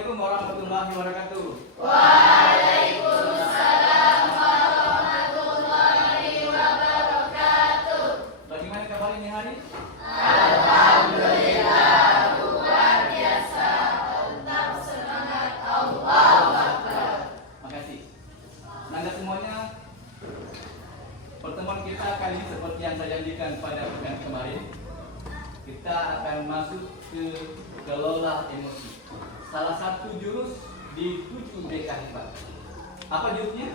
Assalamualaikum warahmatullahi wabarakatuh. Waalaikumsalam warahmatullahi wabarakatuh. Bagaimana kabar ini hari? Alhamdulillah, luar biasa. Tetap semangat. Allahu Akbar. Makasih. Nanda semuanya, pertemuan kita kali ini seperti yang saya janjikan pada pekan kemarin, kita akan masuk ke kelola emosi. Salah satu jurus di 7 BK hebat. Apa jurusnya?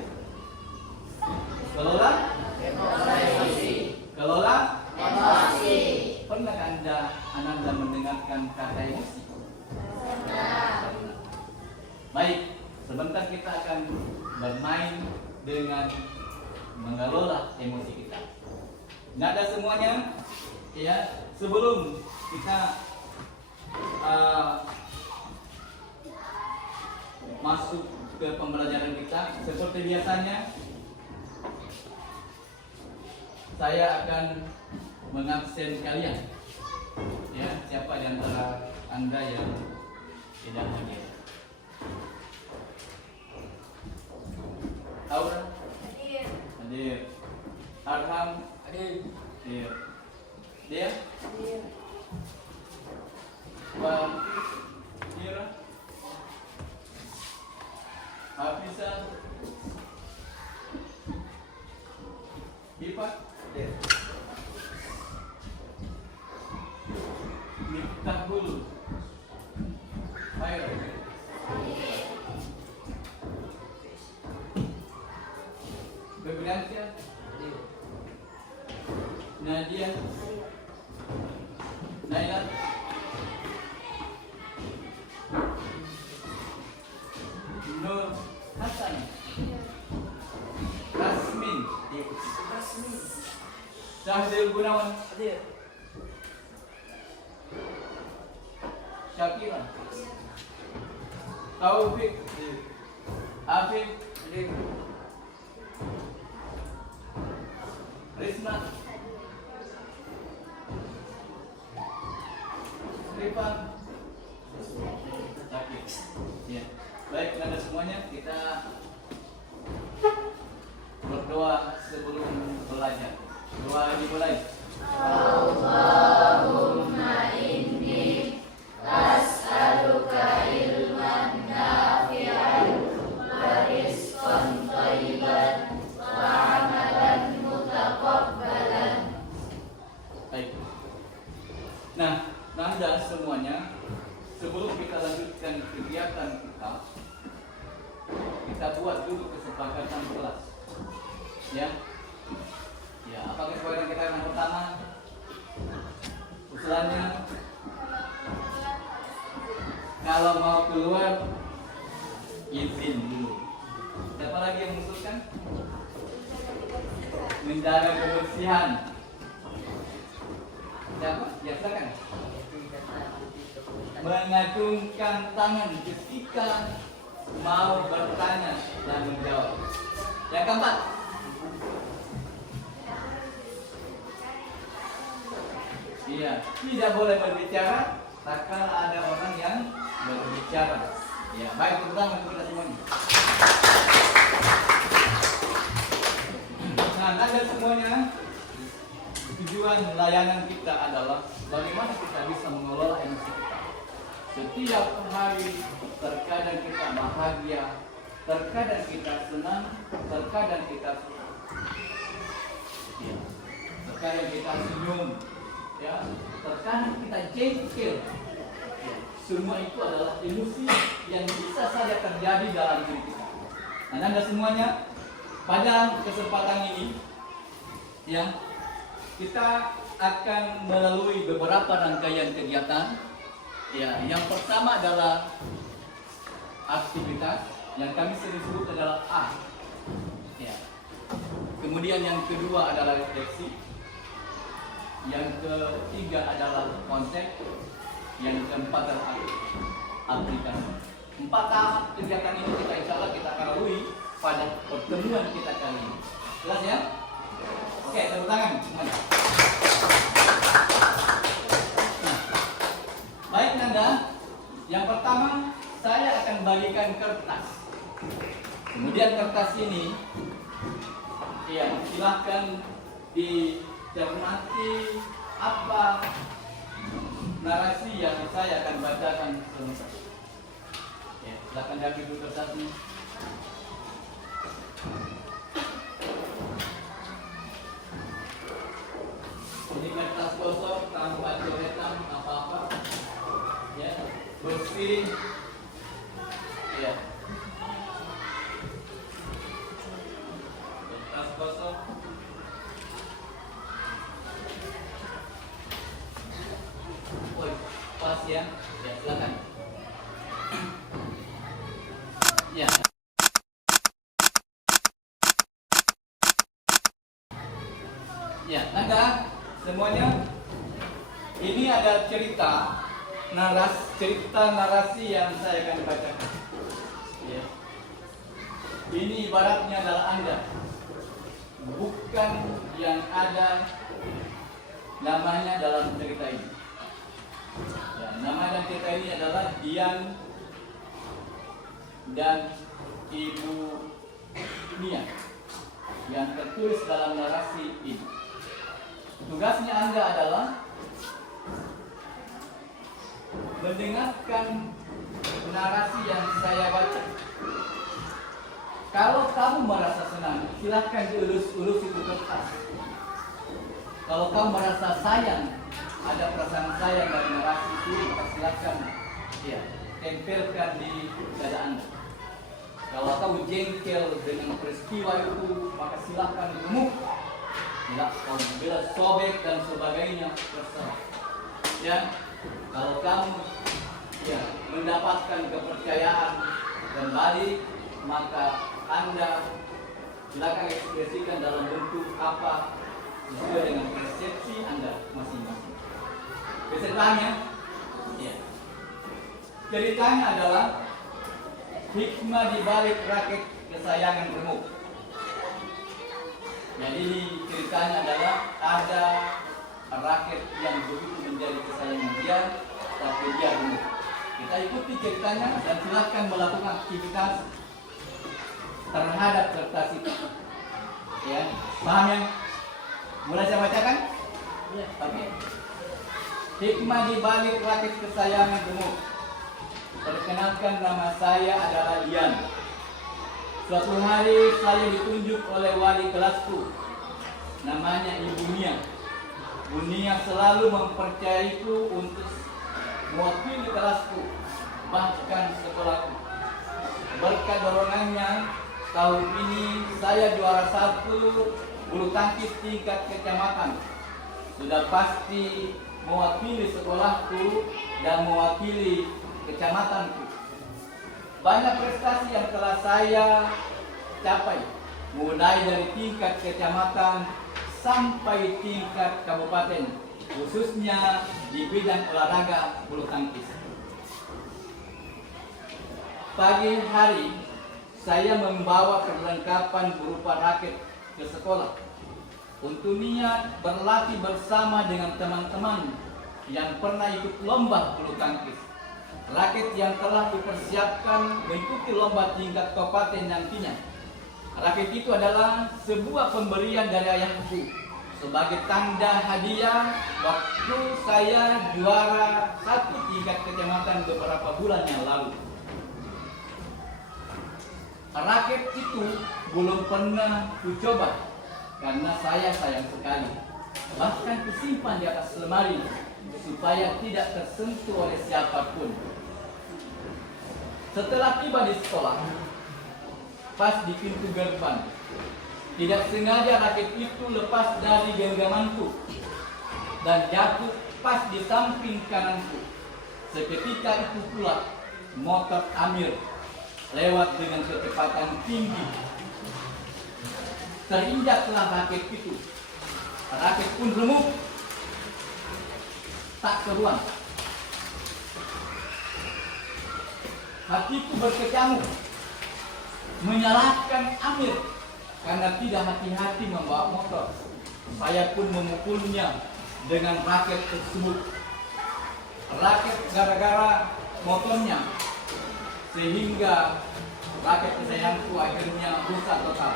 Kelola emosi. Kelola Emosi. Pernah Anda mendengarkan kata emosi? Pernah. Baik, sebentar kita akan bermain dengan mengelola emosi kita. Nada semuanya, ya, sebelum kita masuk ke pembelajaran kita, seperti biasanya saya akan mengabsen kalian. Ya, siapa di antara Anda yang tidak hadir? Aura? Hadir. Hadir. Arham? Hadir. Hadir. Dia? Hadir. Bang Kira? Hafisa? Ipa? Hadir. Miftahul? Khair? Febriansyah? Hadir. Nadia? Naila? Nur Hasan? Rasmin? Rasmi. Syahdil Gunawan? Hadir. Syakira? Taufik? Hadir. Afif? Hadir. Risma? Rifan? Sakit. Ya. Baik, Anda semuanya, kita berdoa sebelum belajar. Doa dimulai. Allahumma inni as'aluka ilman nafi'an wa rizqan thayyiban wa amalan mutaqabbalan. Baik. Nah, Anda semuanya, sebelum kita lanjutkan kegiatan kita buat dulu kesepakatan kelas. Ya. Ya, apa kesepakatan kita yang pertama? Usulannya, kalau mau keluar izin dulu. Siapa lagi yang mengusulkan? Menjaga kebersihan. Siapa? Ya, silakan. Mengacungkan tangan ketika mau bertanya dan menjawab. Yang keempat, iya, tidak boleh berbicara tak kala ada orang yang berbicara. Ya, baik, tepuk tangan untuk kita semuanya. Nah, Anda semuanya, tujuan layanan kita adalah bagaimana kita bisa mengelola emosi kita. Setiap hari, terkadang kita bahagia, terkadang kita senang, terkadang kita ya, terkadang kita senyum, ya, terkadang kita jengkel. Ya, semua itu adalah emosi yang bisa saja terjadi dalam diri kita. Nah, Anda semuanya, pada kesempatan ini, ya, kita akan melalui beberapa rangkaian kegiatan. Ya, yang pertama adalah aktivitas yang kami sering sebut adalah A. Ya. Kemudian yang kedua adalah refleksi. Yang ketiga adalah konsep. Yang keempat adalah aplikasi. 4 tahap kegiatan ini kita insya Allah kita akan lalui pada pertemuan kita kali ini. Jelas ya? Oke, tepuk tangan semuanya. Nah, baik Nanda, yang pertama saya akan bagikan kertas. Kemudian kertas ini, ya silahkan dicermati apa narasi yang saya akan bacakan selesai. Ya, silahkan diambil dulu kertasnya. Ini kertas kosong tanpa coretan apa-apa, ya bersih, ya. Kertas kosong. Oh, pas ya, ya silakan. Ya. Ya, naga semuanya. Ini ada cerita narasi yang saya akan bacakan. Ya. Ini ibaratnya adalah Anda, bukan yang ada namanya dalam cerita ini. Ya, nama dan cerita ini adalah Dian dan Ibu Nia yang tertulis dalam narasi ini. Tugasnya Anda adalah mendengarkan narasi yang saya baca. Kalau kamu merasa senang, silahkan diulus-ulus itu kertas. Kalau kamu merasa sayang, ada perasaan sayang dari narasi itu, maka silahkan ya, tempelkan di dada Anda. Kalau kamu jengkel dengan peristiwa itu, maka silahkan gemuk. Ya, kalau bila sobek dan sebagainya, terserah. Ya, kalau kamu ya mendapatkan kepercayaan kembali, maka Anda silakan ekspresikan dalam bentuk apa sesuai dengan persepsi Anda masing-masing. Kesetannya, ya. Ceritanya adalah hikmah di balik rakit kesayangan remuk. Jadi ceritanya adalah ada rakyat yang begitu menjadi kesayangan dia, tapi dia remuk. Kita ikuti ceritanya dan silakan melakukan aktivitas terhadap kertas itu. Ya, paham ya? Mulai saya bacakan? Ya, oke. Hikmah di balik rakit kesayangan remuk. Perkenalkan, nama saya adalah Dian. Suatu hari saya ditunjuk oleh wali kelasku, namanya Ibu Nia. Bu Nia selalu mempercayaiku untuk mewakili kelasku, bahkan sekolahku. Berkat dorongannya, tahun ini saya juara 1 bulu tangkis tingkat kecamatan. Sudah pasti mewakili sekolahku dan mewakili kecamatanku. Banyak prestasi yang telah saya capai, mulai dari tingkat kecamatan sampai tingkat kabupaten, khususnya di bidang olahraga bulu tangkis. Pagi hari, saya membawa perlengkapan berupa raket ke sekolah untuk niat berlatih bersama dengan teman-teman yang pernah ikut lomba bulu tangkis. Raket yang telah dipersiapkan mengikuti lomba tingkat kabupaten nantinya. Raket itu adalah sebuah pemberian dari ayahku sebagai tanda hadiah waktu saya juara 1 tingkat kecamatan beberapa bulan yang lalu. Raket itu belum pernah kucoba karena saya sayang sekali. Bahkan kusimpan di atas lemari supaya tidak tersentuh oleh siapapun. Setelah tiba di sekolah, pas di pintu gerbang, tidak sengaja raket itu lepas dari genggamanku dan jatuh pas di samping kananku. Seketika itu pula motor Amir lewat dengan kecepatan tinggi. Terinjaklah raket itu. Raket pun remuk, tak keruan. Hatiku berkecamuk, menyalahkan Amir karena tidak hati-hati membawa motor. Saya pun memukulnya dengan raket tersebut. Raket gara-gara motornya sehingga rakyat kesayanganku akhirnya rusak total.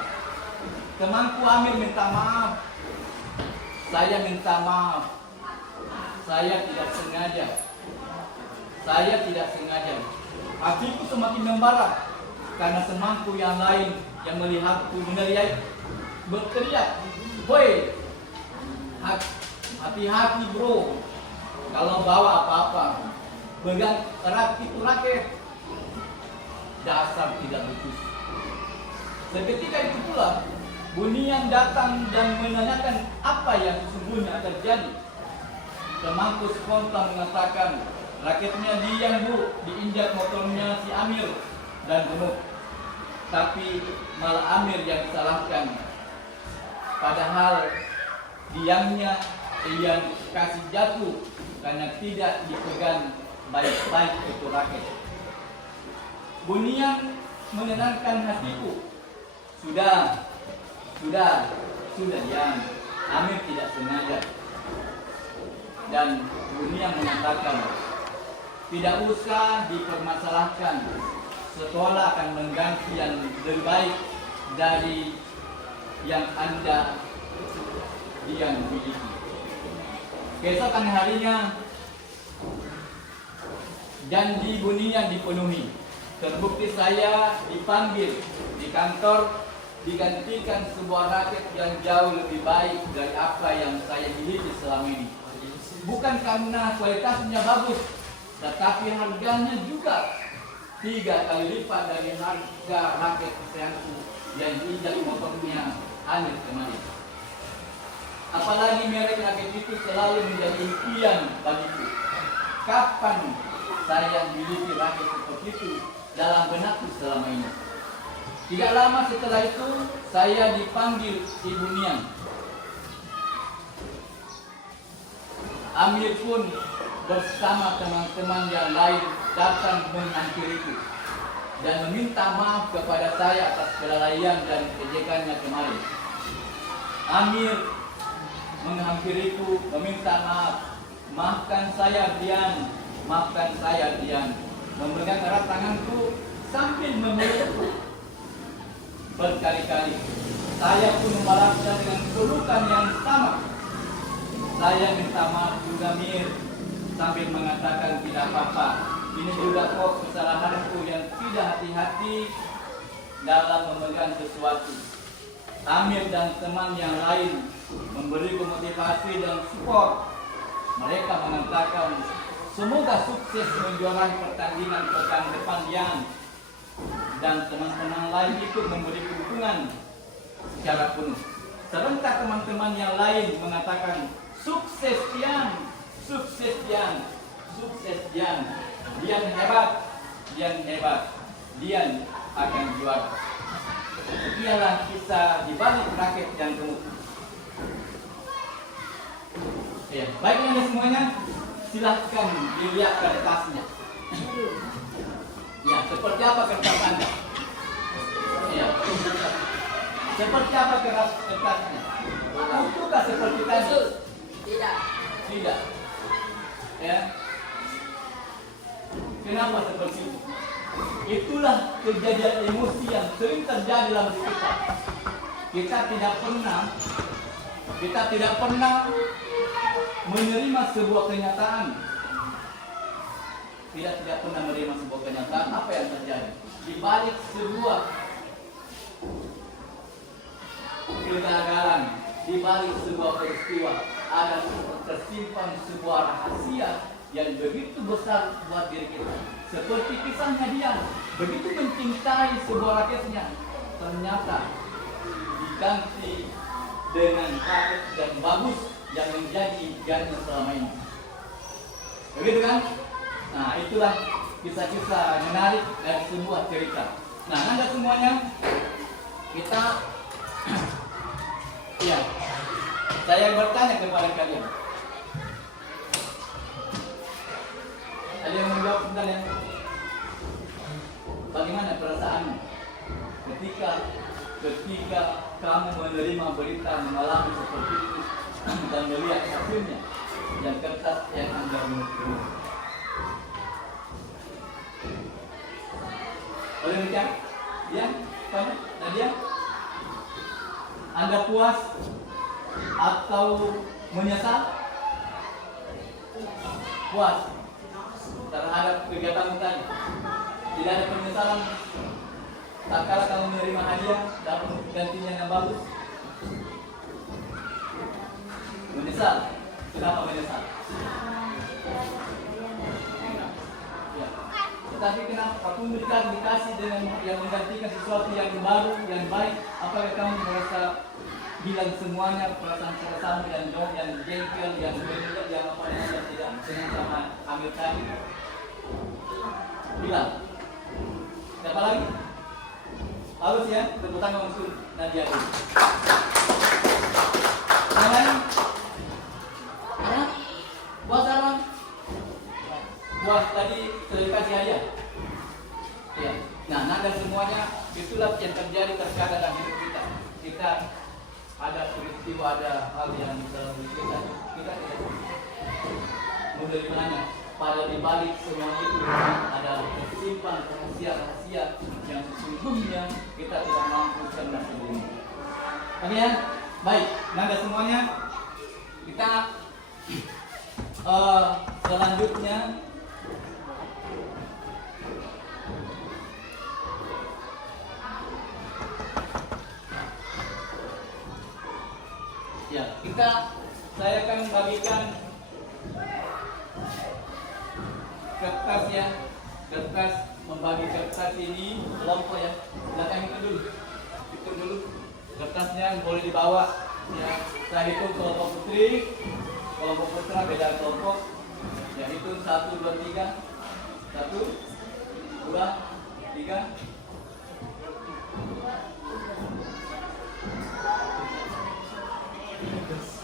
Temanku Amir minta maaf. Saya minta maaf. Saya tidak sengaja. Saya tidak sengaja. Hatiku semakin membara karena temanku yang lain yang melihatku meneriak, berteriak, "Woi, hati-hati bro, kalau bawa apa-apa, pegang erat itu raket." Dasar tidak becus. Seketika itu pula Bunian datang dan menanyakan apa yang sesungguhnya terjadi. Temanku spontan mengatakan, "Raketnya diam bu, diinjak motornya si Amir dan gemuk." Tapi malah Amir yang disalahkan. Padahal diamnya ia kasih jatuh karena tidak dipegang baik-baik itu raket. Bunian menenangkan hatiku. Sudah diam. Amir tidak sengaja. Dan Bunian mengatakan, tidak usah dipermasalahkan. Sekolah akan mengganti yang lebih baik dari yang Anda miliki. Keesokan harinya janji Bunian dipenuhi. Terbukti saya dipanggil di kantor, digantikan sebuah raket yang jauh lebih baik dari apa yang saya miliki selama ini. Bukan karena kualitasnya bagus, tetapi harganya juga 3 kali lipat dari harga raket kesayanganku yang diinjak motornya Amir kemarin. Apalagi merek raket itu selalu menjadi impian bagiku. Kapan saya miliki raket seperti itu dalam benakku selama ini? Tidak lama setelah itu, saya dipanggil Ibu Niang. Amir pun bersama teman-teman yang lain datang menghampiriku dan meminta maaf kepada saya atas kelalaian dan kejekannya kemarin. Amir menghampiriku meminta maaf. Maafkan saya Dian, maafkan saya Dian. Memegang erat tanganku sambil memelukku berkali-kali. Saya pun membalasnya dengan pelukan yang sama. Saya minta maaf juga Mir, sambil mengatakan tidak apa-apa. Ini juga kok kesalahanku yang tidak hati-hati dalam memegang sesuatu. Amir dan teman yang lain memberi motivasi dan support. Mereka mengatakan semoga sukses menjuarai pertandingan pekan depan Dian, dan teman-teman lain ikut memberi dukungan secara penuh. Serentak teman-teman yang lain mengatakan sukses Dian, sukses Dian, sukses Dian. Dian hebat, Dian hebat, Dian akan juara. Ialah kisah di balik raket yang gemuk. Ya, baiknya semuanya, silahkan dilihat kertasnya. Ya, seperti apa kertas Anda? Ya, seperti apa kertasnya? Utuhkah seperti tadi? Tidak. Ya. Kenapa seperti itu? Itulah kejadian emosi yang sering terjadi dalam hidup kita. Kita tidak pernah menerima sebuah kenyataan. Tidak pernah menerima sebuah kenyataan apa yang terjadi. Di balik sebuah kegagalan, di balik sebuah peristiwa, ada tersimpan sebuah rahasia yang begitu besar buat diri kita. Seperti kisahnya dia, begitu mencintai sebuah raketnya, ternyata diganti dengan raket yang bagus yang menjadi impiannya selama ini. Begitu kan? Nah, itulah kisah-kisah menarik dari sebuah cerita. Nah, Anda semuanya, kita ya, saya bertanya kepada kalian. Ada yang menjawab sebentar ya? Bagaimana perasaanmu ketika kamu menerima berita mengalami seperti itu dan melihat hasilnya dan kertas yang Anda miliki? Boleh demikian? Ya, kamu, Nadia? Anda puas atau menyesal? Puas terhadap kegiatan tadi. Tidak ada penyesalan tak kala kamu menerima hadiah dapat gantinya yang bagus. Menyesal. Kenapa menyesal? Ya. Tetapi kenapa aku dikasih dengan yang menggantikan sesuatu yang baru, yang baik? Apakah kamu merasa bilang semuanya perasaan keresahan yang dong, yang jengkel, yang berbeda, yang apa yang tidak senang sama Amir tadi? Bilang. Siapa lagi? Halus ya, tepuk tangan untuk Nadia dulu. Yang lain? Ya? Buat salam. Buat tadi saya kasih hadiah. Ya. Nah, nada semuanya itulah yang terjadi terkadang dalam hidup kita. Kita ada peristiwa, ada hal yang dalam hidup kita tidak menerimanya. Pada dibalik semua itu ada tersimpan rahasia-rahasia yang sesungguhnya kita tidak mampu cerdas sendiri. Oke ya, baik. Nada semuanya kita selanjutnya ya saya akan bagikan kertas ya, kertas membagi kertas ini kelompok ya. Belakang itu dulu kertasnya boleh dibawa ya. Saya hitung kelompok putri, kelompok putra beda kelompok ya. Itu 1, 2, 3 1, 2, 3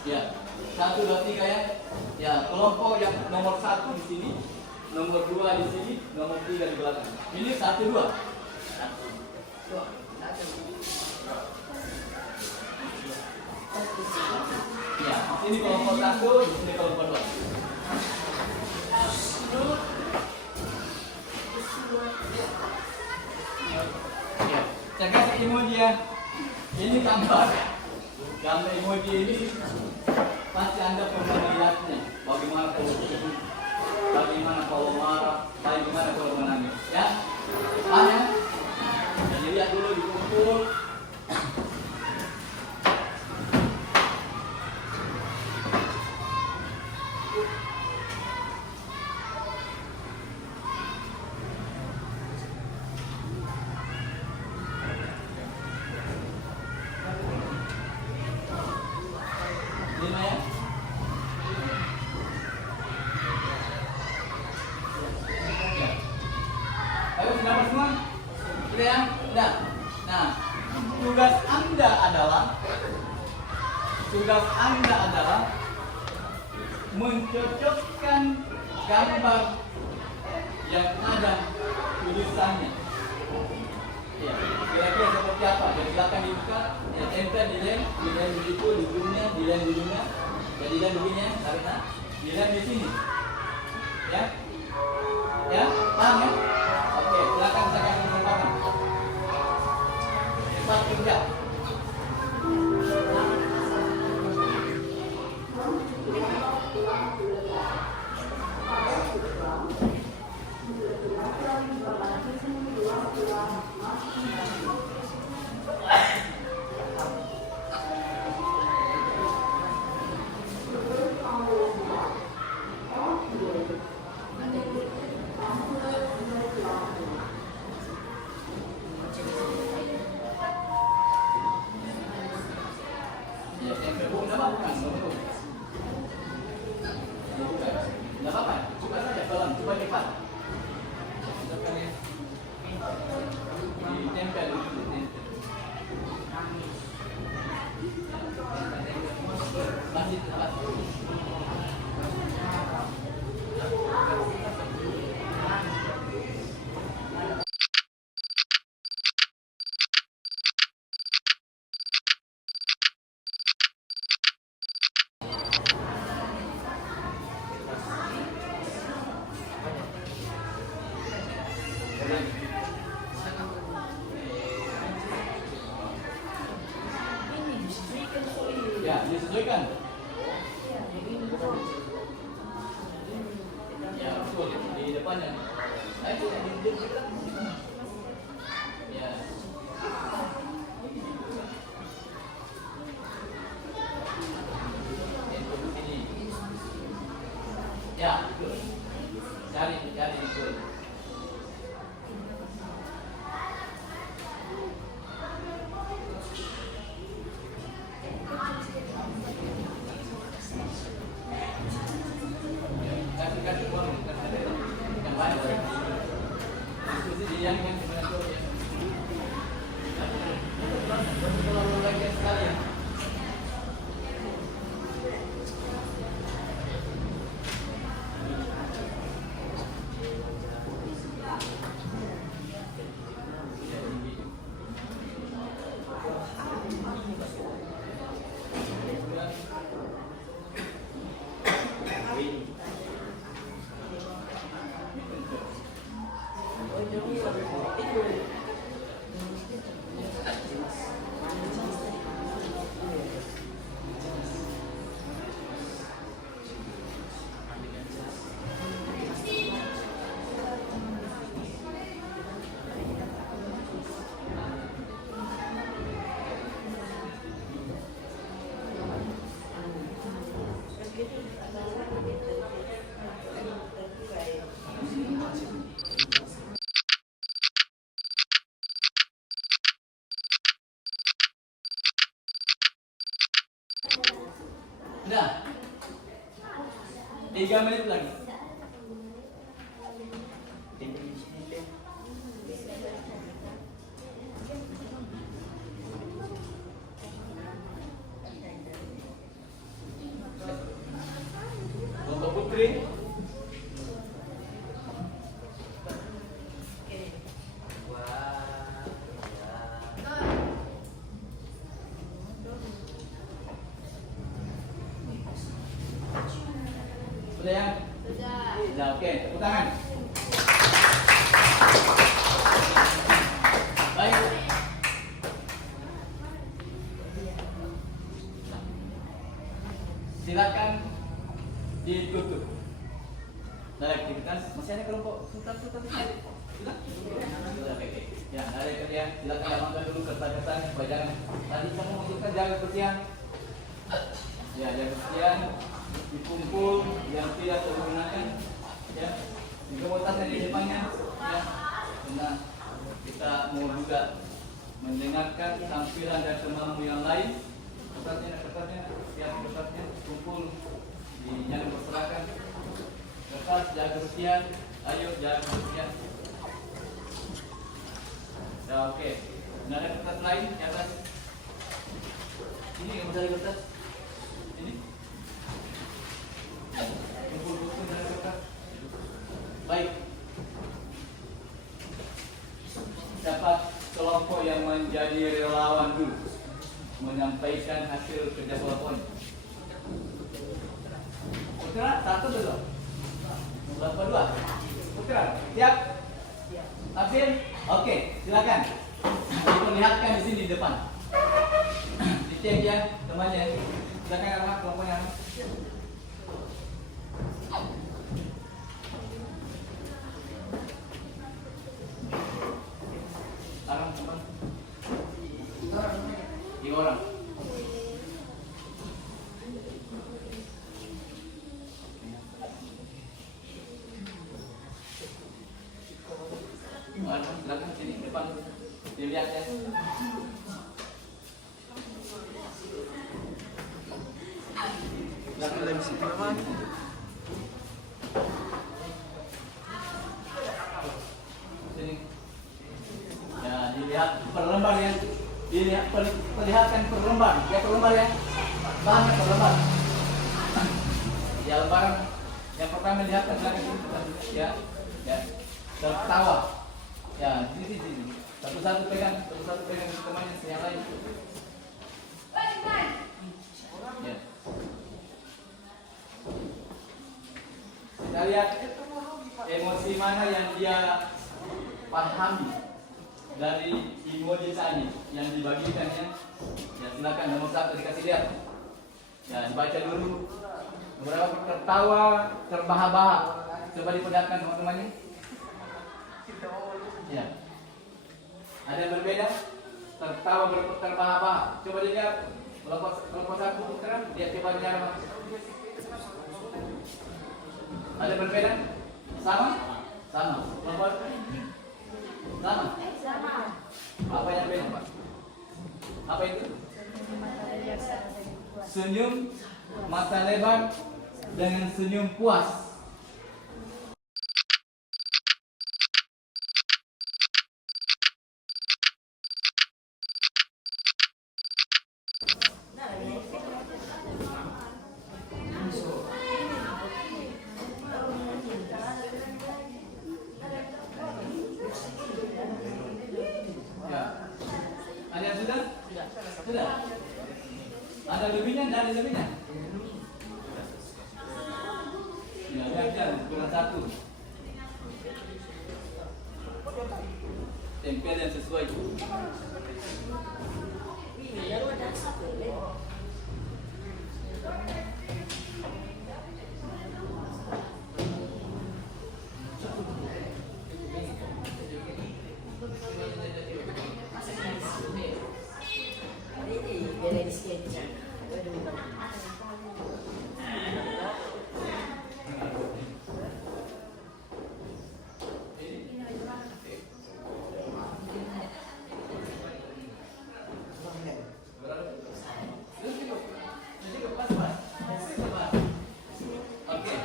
ya. 1, 2, 3 ya. Ya, kelompok yang nomor 1 di sini, nomor 2 di sini, nomor 3 di belakang. Ini 1, 2. Ya, ini kelompok 1, di sini kelompok 2. Ya, saya kasih emoji ya. Ini gambar. Gambar emoji ini pasti Anda pernah melihatnya. Bagaimana kalau sedih, bagaimana kalau marah, bagaimana kalau menangis. Ya, hanya jadi lihat dulu dikumpul. Tugas Anda adalah mencocokkan gambar yang ada tulisannya. Ya, kira-kira seperti apa? Dari belakang dibuka, ya, tempel di lem begitu, di ujungnya, jadi lem begini ya, karena di lem di sini. Ya, ya, paham ya? Oke, silakan saya akan menambahkan. Cepat kerja. silakan. Ya betul di depannya. Ayo di depan. Ya. Ini. Ya, betul. Cari betul. Kasih uang, yang lain. Diskusi yang sebenarnya ya. Terlalu lagi sekali ya. Udah 3 menit lagi. Untuk Putri. Sudah ya? Sudah, oke, tepuk tangan. Baik. Silakan ditutup. Dari aktivitas masih ada kelompok sultan. Ya, ada kerjaan. Silakan amankan dulu kertas-kertasnya. Jangan tadi kamu masukkan jaga kebersihan. Ya, jaga kebersihan. Dikumpul yang tidak tergunakan, ya, di komunitasnya di depannya, ya, karena kita mau juga mendengarkan tampilan dan temanmu yang lain. Kertasnya, kumpul, jangan berserahkan. Kertas jaga kebersihan, ayo jaga kebersihan. Ya, oke. Nah, ada kertas lain di atas. Ini yang mencari kertas. Ini. Kumpul dari kertas. Baik. Dapat kelompok yang menjadi relawan dulu menyampaikan hasil kerja kelompok. Putra, 1 dulu. 82. Putra, siap? Tampil? Oke, silakan. Diperlihatkan di sini di depan. Dicek ya temannya. Silakan Arma, kelompoknya. Arma, teman. 3 orang. Silakan sini depan dilihat ya. Silakan dari situ teman. Sini. Ya, dilihat per lembar ya. Dilihat perlihatkan per lembar. Ya per lembar ya. Bahannya per lembar. Ya lembaran yang pertama lihatkan lagi ya. Ya. Tertawa. Ya, sini. Satu-satu pegang temannya yang lain. Ya. Kita lihat emosi mana yang dia pahami dari emoji tadi yang dibagikan ya. Ya silakan nomor 1 dikasih lihat. Ya, dibaca dulu. Beberapa tertawa, terbahak-bahak. Coba diperlihatkan teman-temannya. Ya. Ada yang berbeda? Tertawa terbahak-bahak. Coba dilihat. Kelompok satu putra, dia coba lihat. Ada berbeda? Sama? Sama. Kelompok sama? Sama. Apa yang beda? Apa itu? Senyum mata lebar dengan senyum puas. Ya. Ada yang sudah? Sudah. Ada lebihnya? Tidak ada lebihnya? Ya, lihat, kurang satu. Tempel yang sesuai. Oke.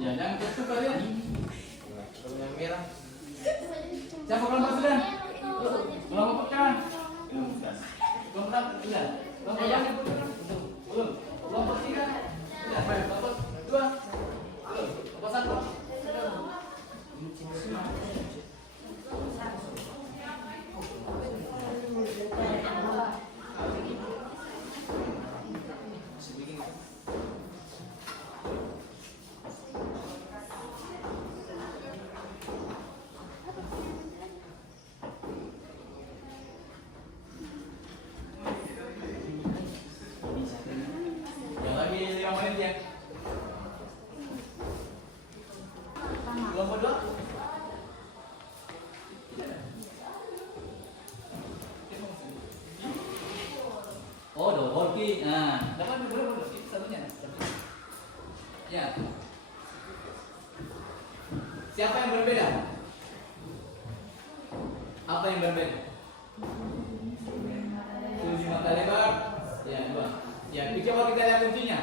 Ya, jangan tutup kalian. Yang merah. Siapa kelompok sudah? Kelompok pecah. Kelompok satu sudah. Kelompok yang belum. Kelompok tiga. Sudah. Kelompok dua. Belum. Kelompok satu. Yang lagi 5 menit ya. Kelompok dua. Oh, double kick. Nah, dapat berapa kick satunya? Ya. Siapa yang berbeda? Apa yang berbeda? Kunci mata lebar. Ya, dua. Ya, coba kita lihat kuncinya.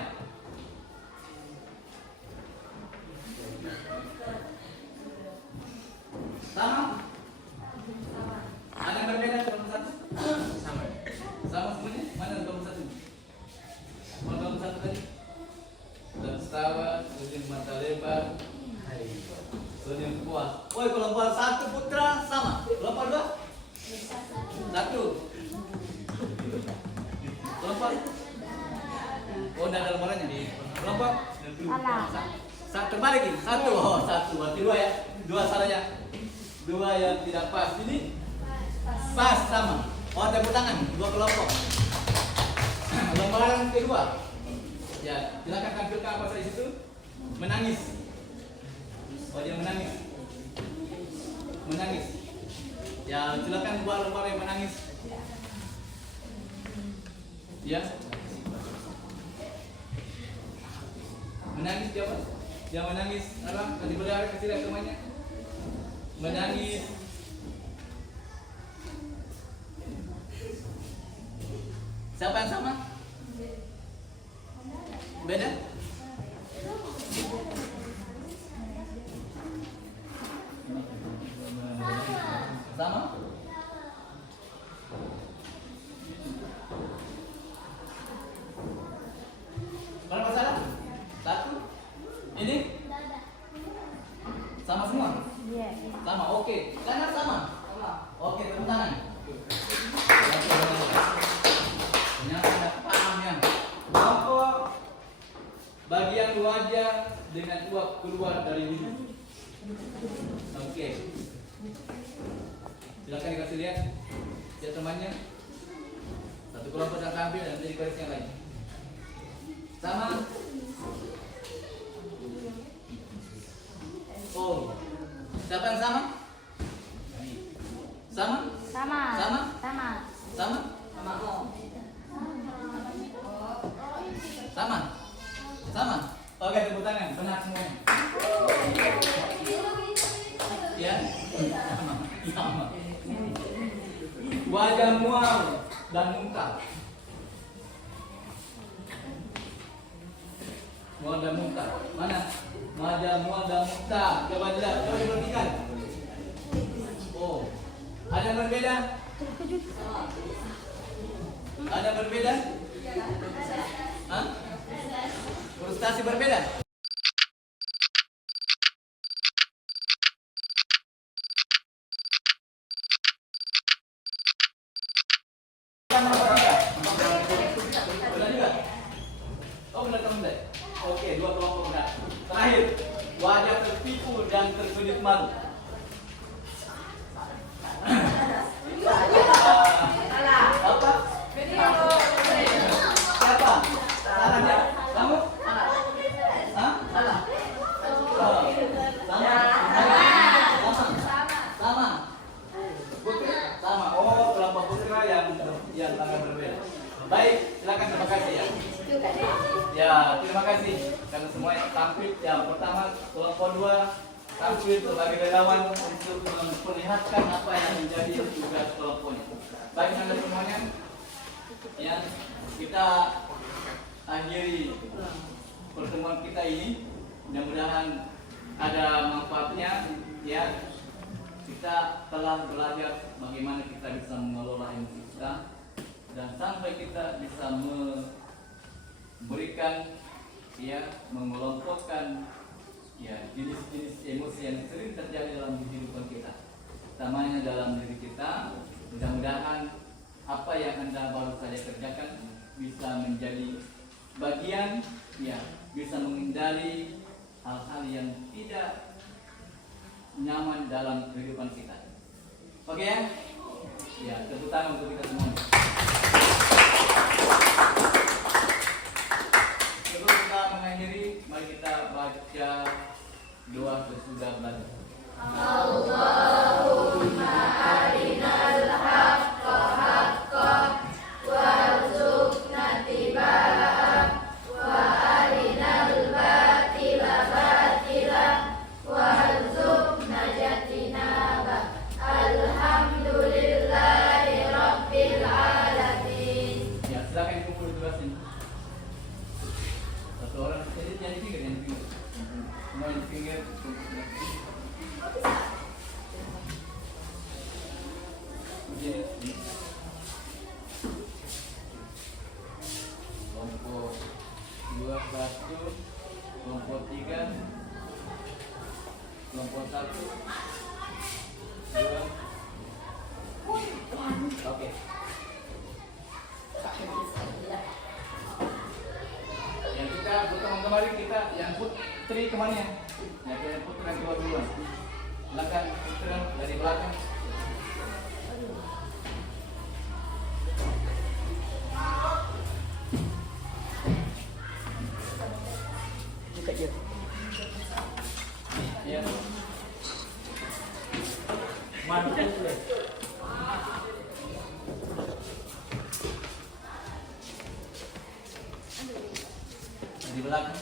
Sama? Ada yang berbeda kelompok satu? Sama. Sama semuanya? Mana kelompok satu? Mana kelompok satu tadi? Tertawa, senyum mata lebar, senyum puas. Woi, kelompok satu putra sama. Kelompok dua? Satu. Kelompok? Oh, tidak ada lembarannya. Kelompok? Satu terbalik ini. Satu. Oh, satu. Berarti dua ya. Dua salahnya. Dua yang tidak pas. Ini pas sama. Oh, tepuk tangan. Dua kelompok. Lembaran kedua. Ya, silakan tampilkan apa saja itu. Menangis. Oh, dia menangis. Menangis. Ya, silakan buat lembar yang menangis. Ya. Menangis siapa? Yang menangis apa? Kasih berdari, kasih lihat temannya. Menangis. Siapa yang sama? Beda? Sama? Berapa salah? Satu? Ini? Sama semua? Sama, oke. Kanan sama? Oke, tepuk tangan. Ternyata ada paham ya. Kelompok bagian wajah dengan uap keluar dari hidung. Oke. Silakan dikasih lihat temannya. Satu kelompok yang ambil dan jadi baris yang lain. Sama. Oh. Siapa yang sama? Sama? Sama. Sama? Sama. Sama? Sama? Sama? Oke, tepuk tangan. Benar semuanya. Ya? Sama. Wajah mual dan muka. Mual dan muka. Mana? Wajah mual dan muka. Coba dilihat. Coba diperhatikan. Oh. Ada yang berbeda? Ada yang berbeda? Hah? Frustasi berbeda? Benar juga? Oh benar kamu benar? Oke, dua kelompok benar. Terakhir, wajah tertipu dan terkejut malu. Apa? Siapa? Salahnya? Kamu? Hah? Salah. Oh. Sama. Putri? Sama. Oh, kelompok putra yang sangat berbeda. Baik, silakan, terima kasih ya. Ya, terima kasih karena semuanya tampil. Yang pertama, kelompok 2 tampil sebagai relawan untuk memperlihatkan apa yang menjadi tugas kelompoknya. Baik, anda semuanya, ya kita akhiri pertemuan kita ini. Mudah-mudahan ada manfaatnya. Ya, kita telah belajar bagaimana kita bisa mengelola emosi kita dan sampai kita bisa memberikan, ya, mengelompokkan, ya, jenis-jenis emosi yang sering terjadi dalam kehidupan kita, utamanya dalam diri kita. Mudah-mudahan apa yang Anda baru saja kerjakan bisa menjadi bagian, ya, bisa menghindari hal-hal yang tidak nyaman dalam kehidupan kita. Oke ya? Ya, tepuk tangan untuk kita semua. Sebelum kita mengakhiri, mari kita baca doa sesudah belajar. Allahumma arinal haqqa haqqan warzuqna ittiba'ah wa arinal batila batilan warzuqna ijtinabah. Alhamdulillahi rabbil alamin. Ya, silakan dikumpul tugasin. Satu orang jadi yang di pinggir, semua yang di pinggir. Begini. Kelompok 2 1, kelompok 3, kelompok 1, 2. Oke. Yang kita bertemu kemarin kita yang putri kemana? Yang putri yang keluar duluan. Silakan putri dari belakang. Ya. Mantap. Di belakang.